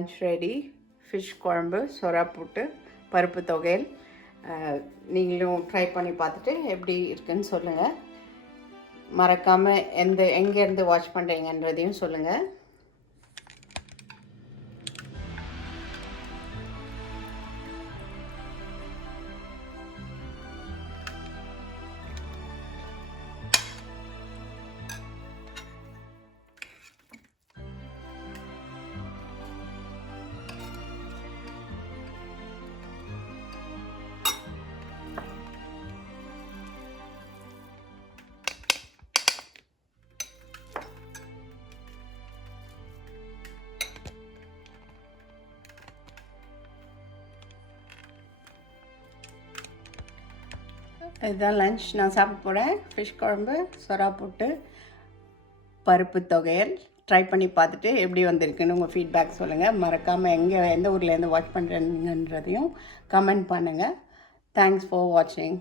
Lunch ready. Fish குழம்பு, சொரா போட்டு பருப்பு தொகையல். நீங்களும் ட்ரை பண்ணி பார்த்துட்டு எப்படி இருக்குன்னு சொல்லுங்கள். மறக்காமல் எங்கேருந்து வாட்ச் பண்ணுறீங்கன்றதையும் சொல்லுங்கள். இதுதான் லன்ச் நான் சாப்பிட போகிறேன். ஃபிஷ் குழம்பு, சொரா போட்டு பருப்பு தொகையல். ட்ரை பண்ணி பார்த்துட்டு எப்படி வந்திருக்குன்னு உங்கள் ஃபீட்பேக் சொல்லுங்கள். மறக்காமல் எந்த ஊர்லேருந்து வாட்ச் பண்ணுறீங்கன்றதையும் கமெண்ட் பண்ணுங்கள். தேங்க்ஸ் ஃபார் வாட்சிங்.